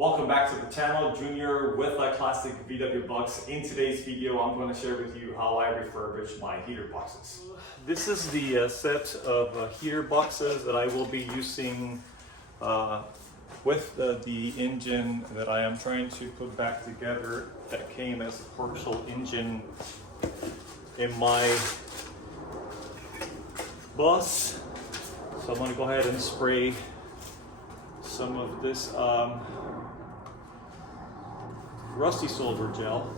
Welcome back to the channel, Junior with a classic VW Box. In today's video, I'm going to share with you how I refurbish my heater boxes. This is the set of heater boxes that I will be using with the engine that I am trying to put back together that came as a partial engine in my bus. So I'm going to go ahead and spray some of this rusty silver gel.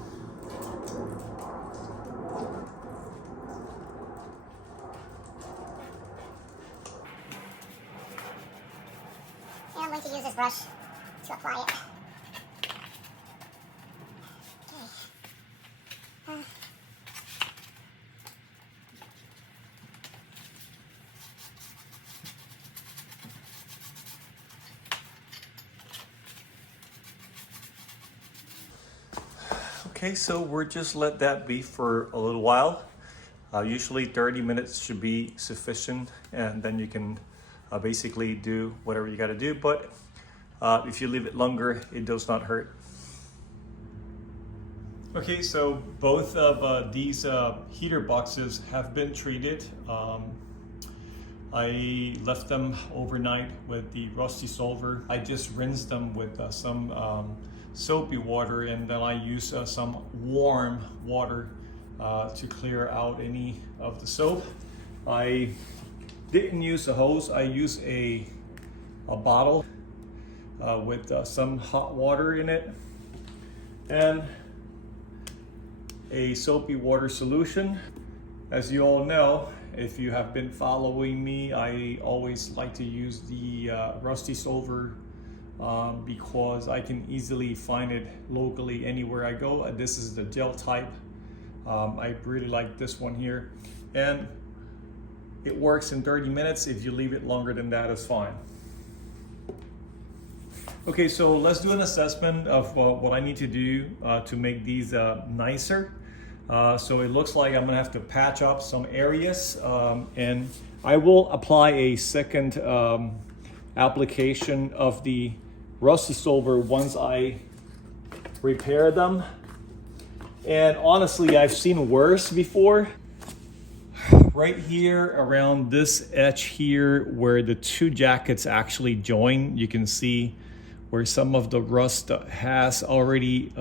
And I'm going to use this brush to apply it. Okay. Okay, so we're just let that be for a little while. Usually 30 minutes should be sufficient, and then you can basically do whatever you got to do. But if you leave it longer, it does not hurt. Okay, so both of these heater boxes have been treated. I left them overnight with the rusty silver. I just rinsed them with some soapy water, and then I use some warm water to clear out any of the soap. I didn't use a hose. I used a bottle with some hot water in it and a soapy water solution. As you all know, if you have been following me, I always like to use the rusty silver because I can easily find it locally anywhere I go. This is the gel type. I really like this one here, and it works in 30 minutes. If you leave it longer than that, it's fine. Okay, so let's do an assessment of what I need to do to make these nicer. So it looks like I'm gonna have to patch up some areas, and I will apply a second application of the rusty silver once I repair them. And honestly, I've seen worse before. Right here around this edge here where the two jackets actually join, you can see where some of the rust has already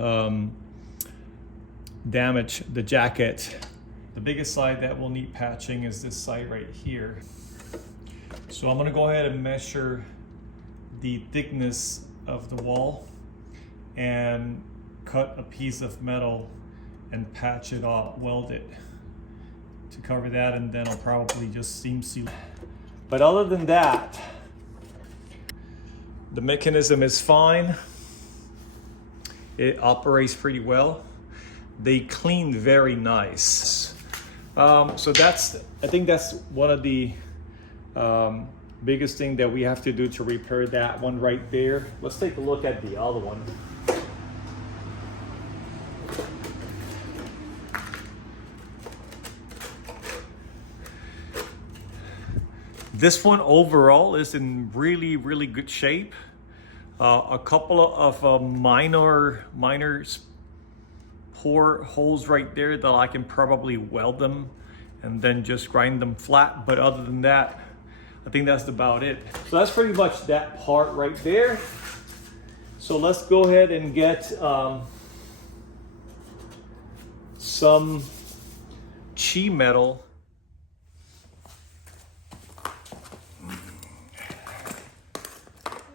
damaged the jacket. The biggest side that will need patching is this side right here. So I'm gonna go ahead and measure the thickness of the wall and cut a piece of metal and patch it up, weld it to cover that, and then I'll probably just seam seal. But other than that, the mechanism is fine. It operates pretty well. They clean very nice. So I think that's one of the biggest thing that we have to do to repair that one right there. Let's take a look at the other one. This one overall is in really, really good shape. A couple of minor pour holes right there that I can probably weld them and then just grind them flat. But other than that, I think that's about it. So that's pretty much that part right there. So let's go ahead and get some chi metal.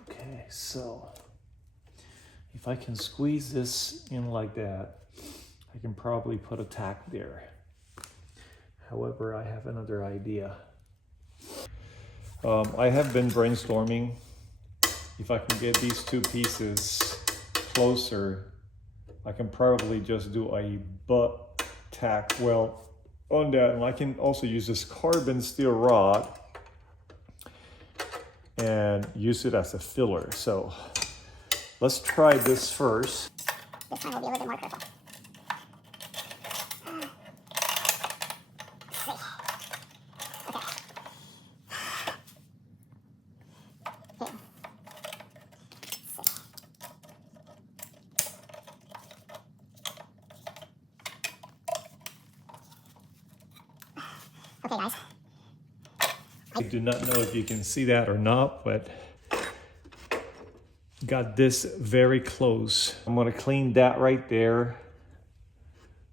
Okay, so if I can squeeze this in like that, I can probably put a tack there. However, I have another idea. I have been brainstorming if I can get these two pieces closer. I can probably just do a butt tack weld on that, and I can also use this carbon steel rod and use it as a filler. So let's try this first. This time will be a little bit more careful. Okay, guys. I do not know if you can see that or not, but got this very close. I'm gonna clean that right there.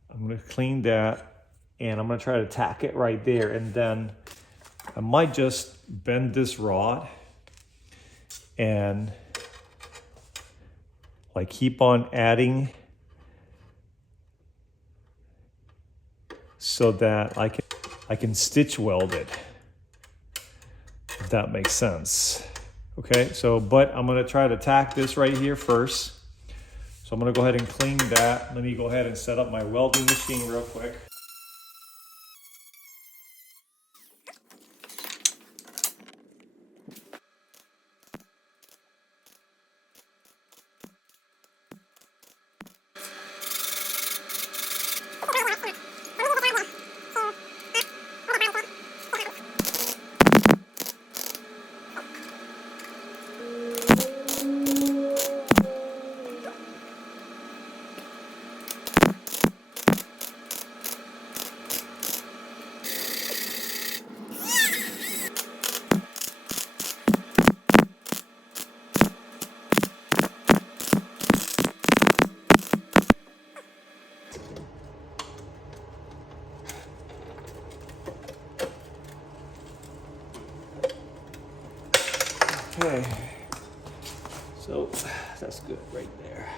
I'm gonna clean that, and I'm gonna try to tack it right there, and then I might just bend this rod and like keep on adding so that I can stitch weld it, if that makes sense. Okay, so, but I'm gonna try to tack this right here first. So I'm gonna go ahead and clean that. Let me go ahead and set up my welding machine real quick. Okay, so that's good right there.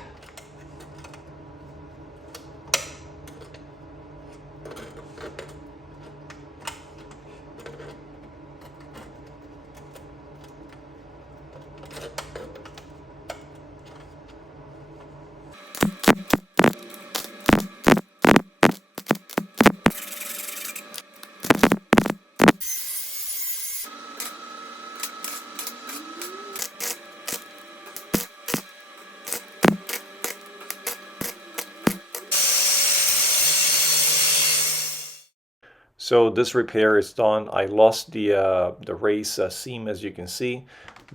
So this repair is done. I lost the race seam, as you can see,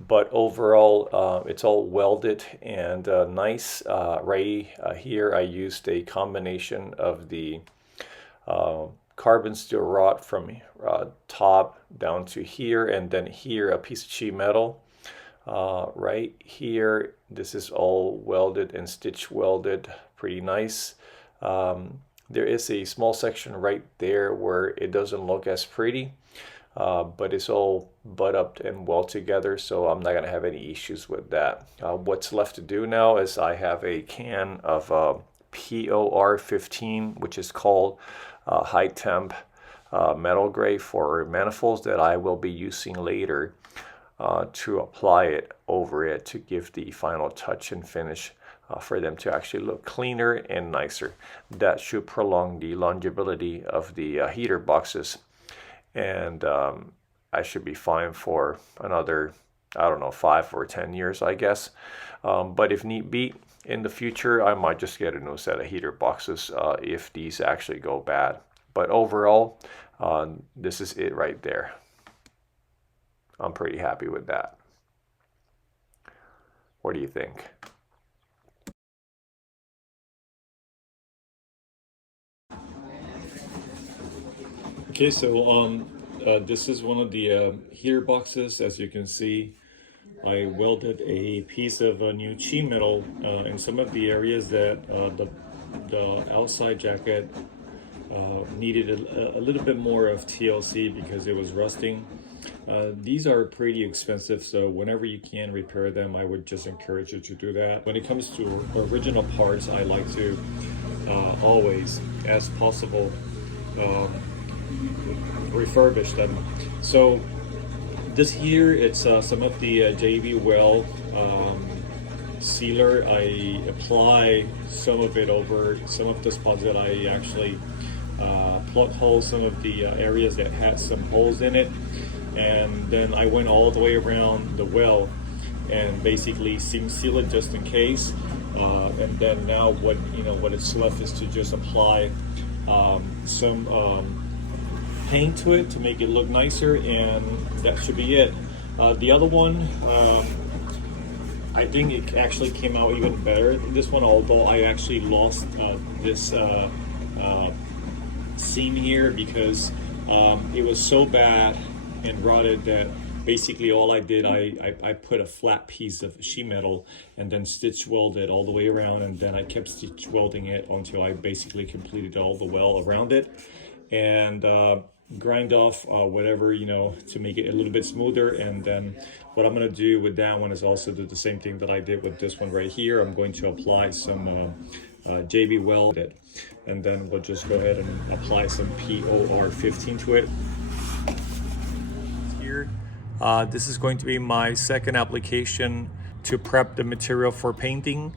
but overall it's all welded and nice. Right here I used a combination of the carbon steel rod from top down to here, and then here a piece of sheet metal. Right here, this is all welded and stitch welded, pretty nice. There is a small section right there where it doesn't look as pretty, but it's all butt up and well together, so I'm not going to have any issues with that. What's left to do now is I have a can of POR 15, which is called high temp metal gray for manifolds, that I will be using later to apply it over it to give the final touch and finish. For them to actually look cleaner and nicer. That should prolong the longevity of the heater boxes, and I should be fine for another, I don't know, 5 or 10 years, I guess. But if need be, in the future, I might just get a new set of heater boxes if these actually go bad. But overall, this is it right there. I'm pretty happy with that. What do you think? Okay, so this is one of the heater boxes. As you can see, I welded a piece of new sheet metal in some of the areas that the outside jacket needed a little bit more of TLC because it was rusting. These are pretty expensive, so whenever you can repair them, I would just encourage you to do that. When it comes to original parts, I like to always, as possible, refurbish them. So this here, it's some of the JV well sealer. I apply some of it over some of the spots that I actually plug holes, some of the areas that had some holes in it, and then I went all the way around the well and basically seam seal it just in case. And then now what is left is to just apply some paint to it to make it look nicer, and that should be it. The other one, I think it actually came out even better. This one, although I actually lost this seam here because It was so bad and rotted that basically all I did, I put a flat piece of sheet metal and then stitch welded all the way around, and then I kept stitch welding it until I basically completed all the weld around it, and grind off whatever, you know, to make it a little bit smoother. And then what I'm gonna do with that one is also do the same thing that I did with this one right here. I'm going to apply some JB weld it, and then we'll just go ahead and apply some POR 15 to it. Here, this is going to be my second application to prep the material for painting.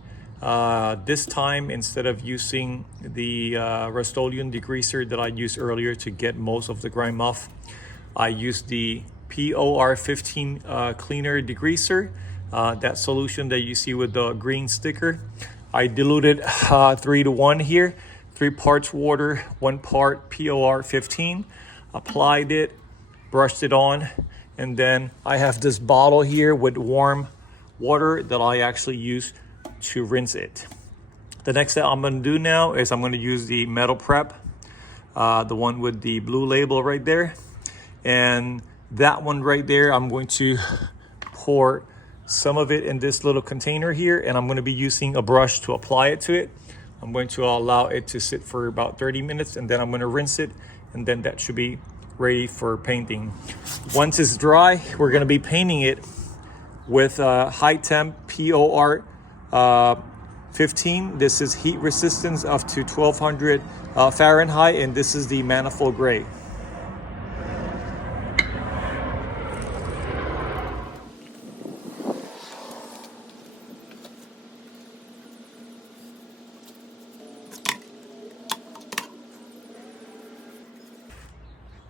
This time, instead of using the Rust-Oleum degreaser that I used earlier to get most of the grime off, I used the POR 15 cleaner degreaser, that solution that you see with the green sticker. I diluted 3-to-1 here, 3 parts water, 1 part POR 15, applied it, brushed it on, and then I have this bottle here with warm water that I actually use to rinse it. The next thing I'm going to do now is I'm going to use the metal prep, the one with the blue label right there, and that one right there I'm going to pour some of it in this little container here, and I'm going to be using a brush to apply it to it. I'm going to allow it to sit for about 30 minutes, and then I'm going to rinse it, and then that should be ready for painting. Once it's dry, we're going to be painting it with high temp POR 15. This is heat resistance up to 1200 Fahrenheit, and this is the manifold gray.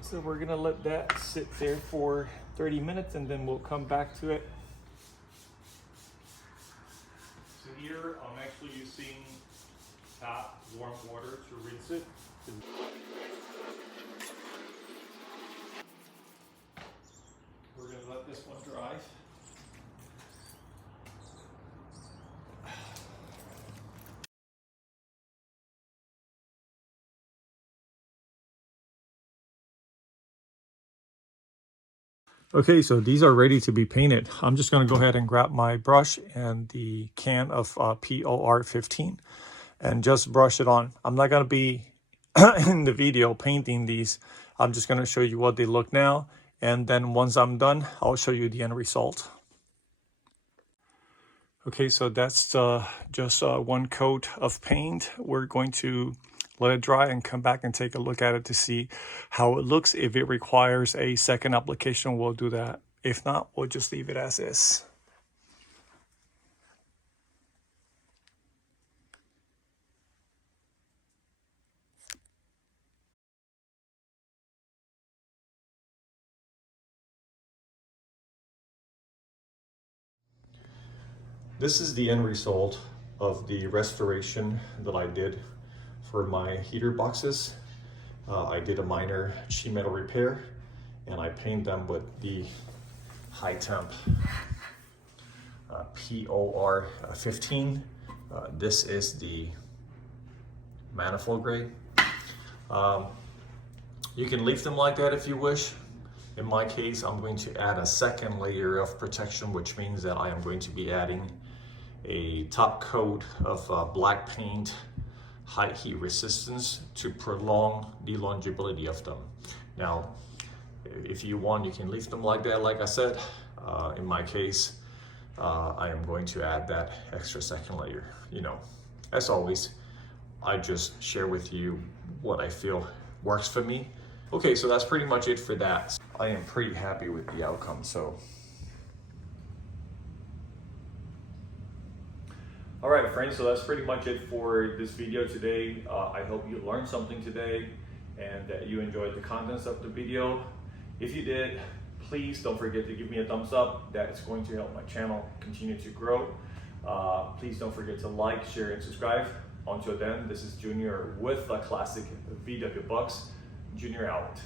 So we're gonna let that sit there for 30 minutes, and then we'll come back to it. So here I'm actually using tap warm water to rinse it. We're gonna let this one dry. Okay, so these are ready to be painted. I'm just going to go ahead and grab my brush and the can of POR 15 and just brush it on. I'm not going to be in the video painting these. I'm just going to show you what they look now, and then once I'm done, I'll show you the end result. Okay, so that's just one coat of paint. We're going to let it dry and come back and take a look at it to see how it looks. If it requires a second application, we'll do that. If not, we'll just leave it as is. This is the end result of the restoration that I did for my heater boxes. I did a minor sheet metal repair, and I painted them with the high temp POR 15. This is the manifold gray. You can leave them like that if you wish. In my case, I'm going to add a second layer of protection, which means that I am going to be adding a top coat of black paint, high heat resistance, to prolong the longevity of them. Now, if you want, you can leave them like that, like I said. In my case, I am going to add that extra second layer. You know, as always, I just share with you what I feel works for me. Okay, so that's pretty much it for that. I am pretty happy with the outcome, so. All right, friends, so that's pretty much it for this video today. I hope you learned something today and that you enjoyed the contents of the video. If you did, please don't forget to give me a thumbs up. That's going to help my channel continue to grow. Please don't forget to like, share, and subscribe. Until then, this is Junior with the classic VW Bucks. Junior out.